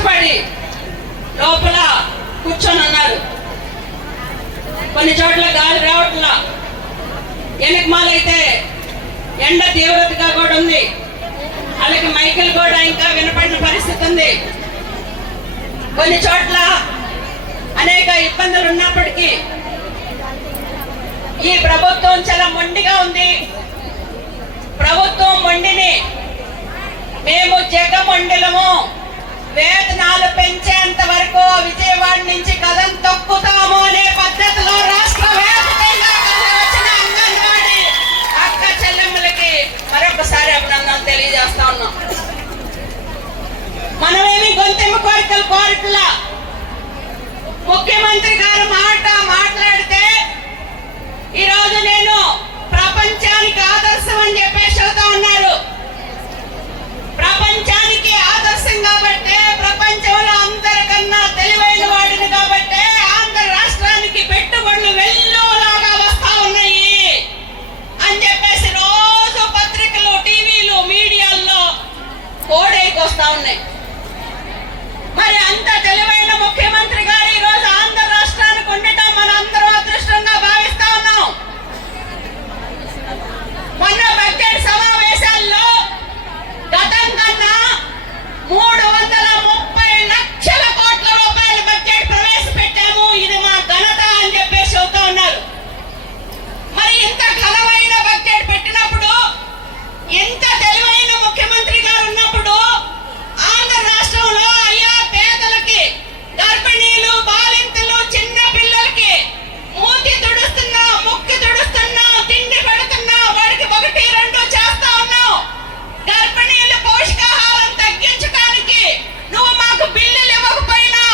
కష్టపడి లోపల కూర్చొని ఉన్నారు. కొన్ని చోట్ల గాలి రావట్లా, వెనకమాలైతే ఎండ తీవ్రతగా కూడా ఉంది. అలాగే మైకులు కూడా ఇంకా వినపడిన పరిస్థితి ఉంది. కొన్ని చోట్ల అనేక ఇబ్బందులు ఉన్నప్పటికీ ఈ ప్రభుత్వం చాలా మొండిగా ఉంది. ప్రభుత్వం మొండిని మేము జగమొండిలము, వేతనాలు పెంచేంత వరకు విజయవాడ నుంచి కదం తొక్కుతాము అనే పద్ధతిలో రాష్ట్ర వ్యాప్తంగా వచ్చిన అంగన్వాడీ అక్క చెల్లెమ్మలకి మరొకసారి అభినందనలు తెలియజేస్తా ఉన్నాం. మనమేమి గొంతెమ్మ కోరికల ముఖ్యమంత్రి గారు మాట్లాడితే ఈరోజు నేను ప్రపంచానికి ఆదర్శం అని చెప్పేసి చెబుతా ఉన్నారు. ప్రపంచానికి ఆదర్శం కాబట్టే, ప్రపంచంలో అందరికన్నా తెలివైన వాడిని కాబట్టే ఆంధ్ర రాష్ట్రానికి పెట్టుబడులు వెల్లులాగా వస్తా ఉన్నాయి అని చెప్పేసి రోజు పత్రికలు, టీవీలు, మీడియాల్లో కోడైకొస్తా ఉన్నాయి. మరి అంత తెలివైన ముఖ్యమంత్రి గారు ఈ రోజు ఆంధ్ర రాష్ట్రానికి ఉండటం మన అందరూ అదృష్టంగా భావిస్తా ఉన్నాం. మొన్న బడ్జెట్ సమావేశాల్లో గతం కన్నా 330 లక్షల కోట్ల రూపాయల బడ్జెట్ ప్రవేశపెట్టాము, ఇది మా ఘనత అని చెప్పేసి చెబుతా ఉన్నారు. మరి ఇంత ఘనమైన బడ్జెట్ పెట్టినప్పుడు, ఇంత తెలివైన ముఖ్యమంత్రి గారు ఉన్నప్పుడు ఆంధ్ర రాష్ట్రంలో అయ్యా పేదలకి, గర్భిణీలు, బాలింతలు, చిన్న పిల్లలకి మూతి తుడుస్తున్నా, ముక్కు తుడుస్తున్నా, తిండి పెడుతున్నా, వాడికి 1, 2 చేస్తా ఉన్నావు. గర్భిణీలు పౌష్టికాహారం తగ్గించడానికి నువ్వు మాకు బిల్లులు ఇవ్వకపోయినా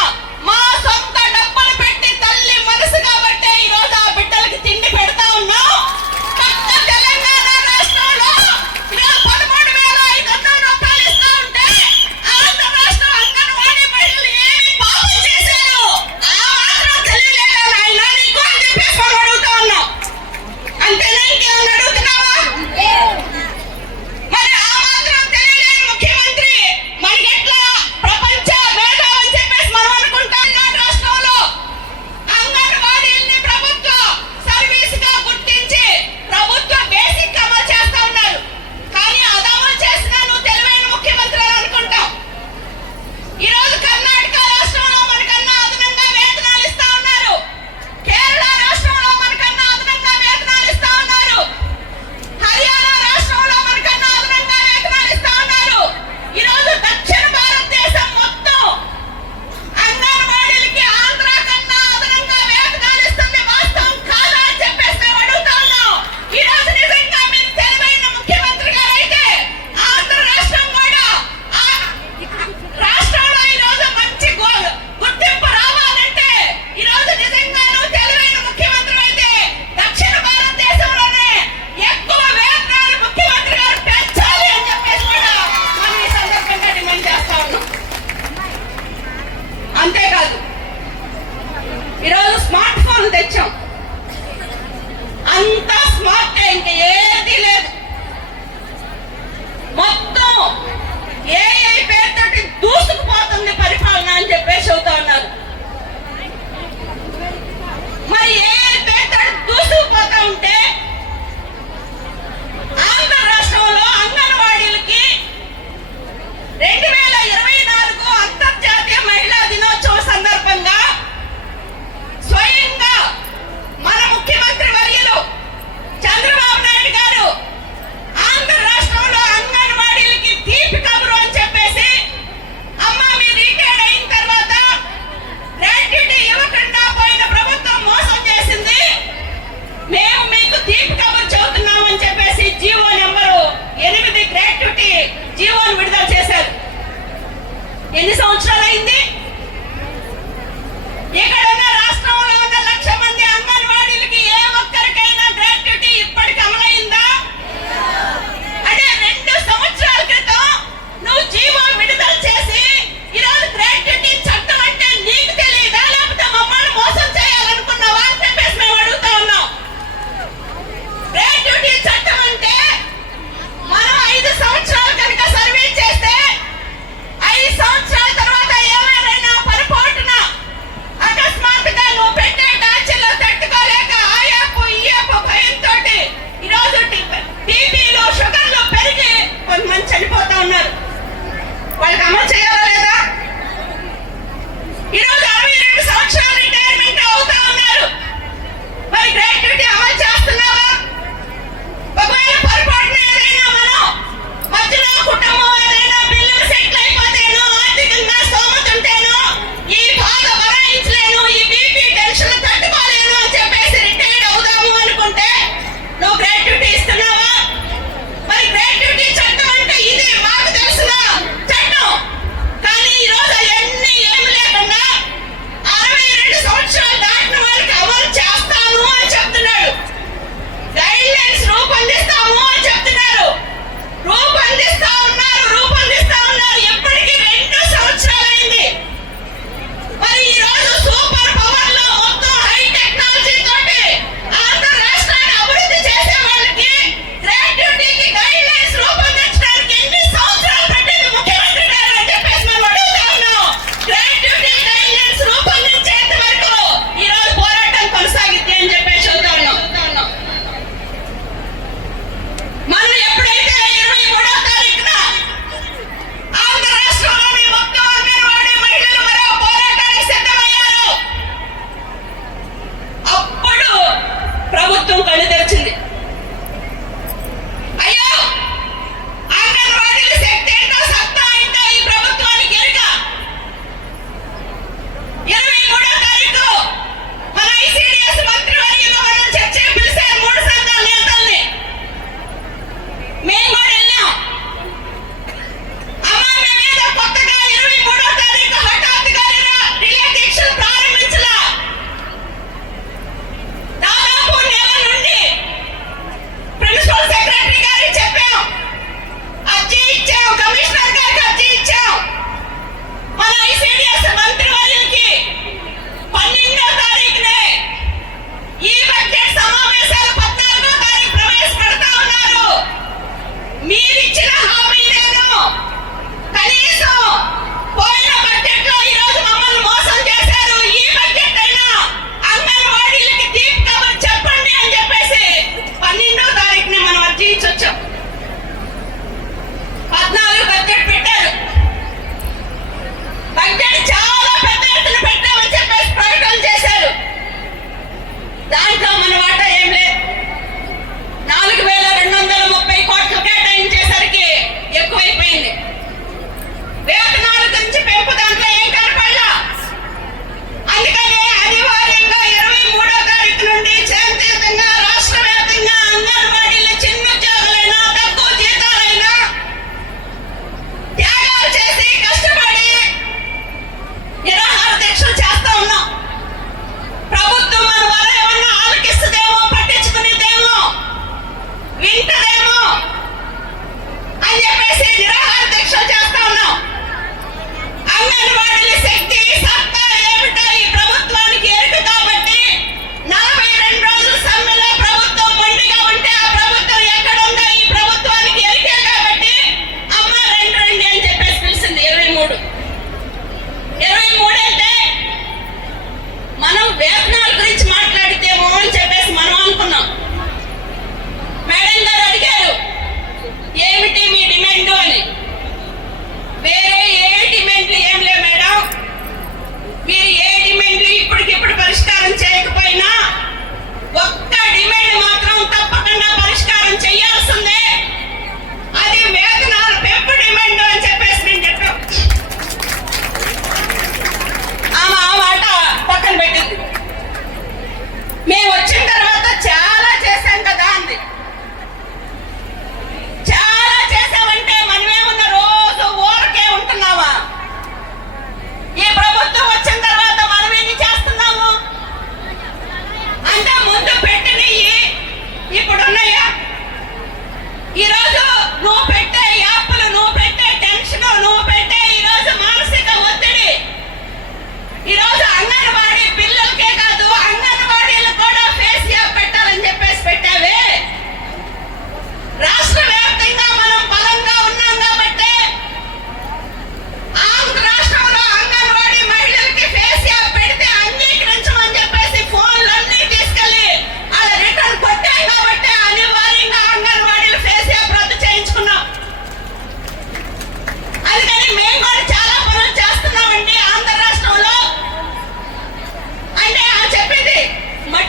మా సొంత డబ్బులు పెట్టి తల్లి మనసు కాబట్టి ఈ రోజు ఆ బిడ్డలకి తిండి పెడతా ఉన్నావు. తెలంగాణ రాష్ట్రంలో 13,500 రూపాయలు ఇస్తా ఉంటే ఆంధ్ర రాష్ట్రం అంగన్వాడీ మహిళలు ఏమి పాపం చేశారు ఆ మాత్రం తెలియలేదా నాయన నీకు అని చెప్పేసి మనం అడుగుతా ఉన్నాం. అంతేనా, ఇంకేమన్నా అడుగుతున్నావా? మరి ఆ మాత్రం తెలియలేని ముఖ్యమంత్రి మనకి ఎట్లా ప్రపంచ మేధావి అని చెప్పేసి మనం అనుకుంటాం. రాష్ట్రంలో అంగన్వాడీల్ని ప్రభుత్వ సర్వీస్ గా గుర్తించి ప్రభుత్వ బేసిక్ అమలు చేస్తా ఉన్నారు. కానీ అది అమలు చేసినా నువ్వు తెలివైన ముఖ్యమంత్రి అని అనుకుంటాం. ఈ రోజు కర్ణాటక రాష్ట్రంలో మనకన్నా అదనంగా వేతనాలు ఇస్తా ఉన్నారు. కేరళ రాష్ట్రంలో మనకన్నా అదనంగా వేతనాలు ఇస్తా ఉన్నారు. హర్యానా రాష్ట్రంలో మనకన్నా అదనంగా వేతనాలు ఇస్తా ఉన్నారు. ఈ రోజు దక్షిణ భారతదేశం మొత్తం అంగన్వాడీలకి ఆంధ్ర కన్నా అదనంగా వేతనాలు ఇస్తుంది. వాస్తవం కాదా అని చెప్పేసి మేము అడుగుతా ఉన్నాం. ఈ రోజు నిజంగా మీరు తెలివైన ముఖ్యమంత్రి గారు అయితే ఆంధ్ర రాష్ట్రం కూడా ఆ రాష్ట్రంలో ఈ రోజు మంచి గుర్తింపు రావాలంటే ఈ రోజు నిజంగా నువ్వు తెలివైన ముఖ్యమంత్రి అయితే దక్షిణ భారతదేశంలోనే ఎక్కువ వేతనాలు ముఖ్యమంత్రి గారు పెంచాలి అని చెప్పేసి కూడా మనం ఈ సందర్భంగా డిమాండ్ చేస్తా ఉన్నాం. అంతేకాదు ఈరోజు స్మార్ట్ ఫోన్ తెచ్చాం. అంతా స్మార్ట్, ఇంకా ఏది లేదు. మొత్తం ఏఐ పేరుతోటి దూసుకుపోతుంది పరిపాలన అని చెప్పేసి చెబుతా ఉన్నారు. మరి ఏఐ పేరుతోటి దూసుకుపోతా ఉంటే ఆంధ్ర రాష్ట్రంలో అంగన్వాడీలకి 2024 అంతర్జాతీయ మహిళా దినోత్సవం సందర్భంగా స్వయంగా మన ముఖ్యమంత్రి వర్యులు చంద్రబాబు నాయుడు గారు ఆంధ్ర రాష్ట్రంలో అంగన్వాడీలకి తీపి కబురు అని చెప్పేసి, అమ్మ మీరు రిటైర్డ్ అయిన తర్వాత గ్రాట్యుటీ ఇవ్వకుండా పోయిన ప్రభుత్వం మోసం చేసింది, మేము మీకు తీపి కబురు చెబుతున్నాం అని చెప్పేసి జీవో నెంబరు 8 గ్రాట్యుటీ జీవోను విడుదల చేశారు. ఎన్ని సంవత్సరాలు అయింది? ఇక్కడ రాష్ట్రంలో ఉన్న 1,00,000 మంది అంగన్వాడీలకి ఏ ఒక్కరికైనా గ్రాట్యుటీ ఇప్పటికి అమలైందా? అంటే 2 సంవత్సరాల క్రితం నువ్వు జీవో విడుదల చేసి ఈరోజు గ్రాట్యుటీ చట్టం అంటే నీకు తెలియదా, లేకపోతే మమ్మల్ని మోసం చేయాలనుకున్నావా అని చెప్పేసి మేము అడుగుతా ఉన్నాం. గ్రాట్యుటీ చట్టం అంటే మనం 5 సంవత్సరాలు కనుక సర్వీస్ చేస్తే 5 సంవత్సరాల తర్వాత ఏం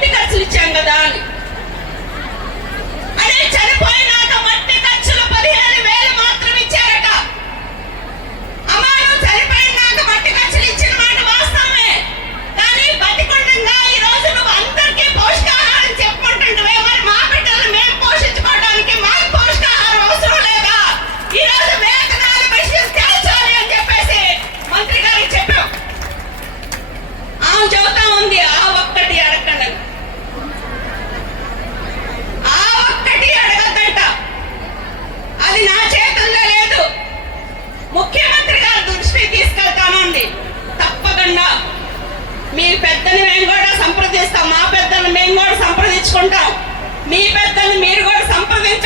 మట్టి ఖర్చులు ఇచ్చాం కదా అని. అదే చనిపోయినాక మట్టి ఖర్చులు 15,000 మాత్రం ఇచ్చారట. అమ్మా నువ్వు చనిపోయినాక మట్టి ఖర్చులు ఇచ్చిన మాట వాస్తవమే, కానీ బతికుండగా ఈ రోజు నువ్వు అందరికీ పౌష్టికాహారం చెప్పుకుంటుంటే మరి మా బిడ్డలను మేము పోషించుకోవడానికి మాకు పౌష్టికాహారం అవసరం లేదా? ఈ రోజు వేతనాల విషయం తేల్చాలి అని చెప్పేసి మంత్రి గారికి చెప్పాం. ఆమె చెబుతా ఉంది ఆ ఒక్కటి అడగండి, ఆ ఒక్కటి అడగద్దంట. అది నా చేతుల్లో లేదు, ముఖ్యమంత్రి గారి దృష్టికి తీసుకెళ్తానండి. తప్పకుండా మీ పెద్దలు మేము కూడా సంప్రదిస్తాం, మా పెద్దలు మేము కూడా సంప్రదించుకుంటాం, మీ పెద్దలు మీరు కూడా సంప్రదించుకుంటాం.